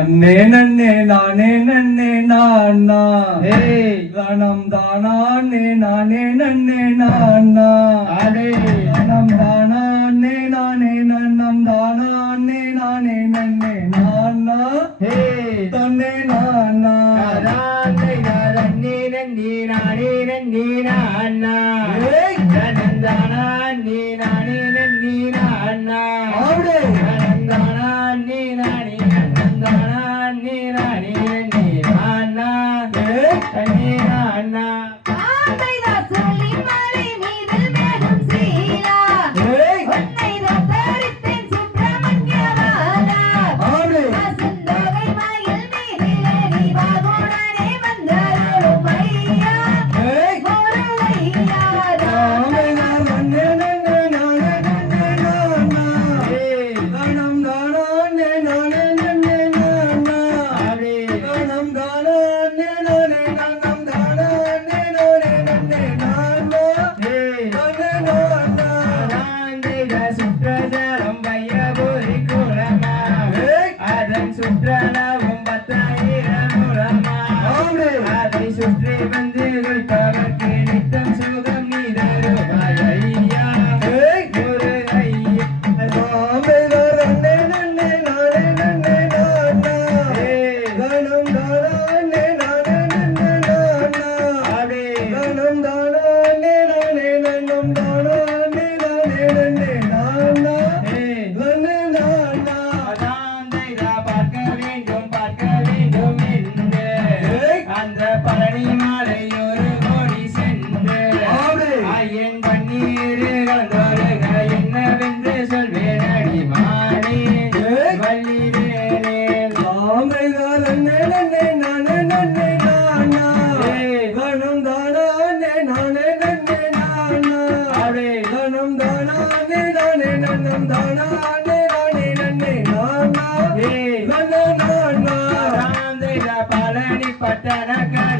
அண்ணே நன்னே நானே நன்னே நானா தனம் தானானே நானே நன்னே நானா அடே. தனம் தானானே நானே நன்னம் தானானே நானே நன்னே நானா தன்னே நானா நானே நன்னே நன்னே நானே நன்னே நானா தனம் தானானே நானே நன்னே நானா அப்படியே నాన్న சுற்றளவும் பத்தாயிரம் முழமா அதை சுற்றி வந்து குளிப்பவர்க்கு நித்தம் சுகம் நீத ரூபாய் ஐயா ஒரு ஐயா அப்படியே that I got.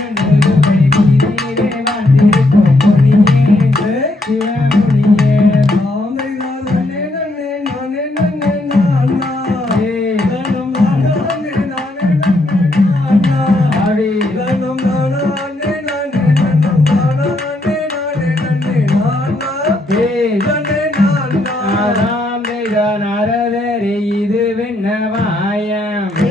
i am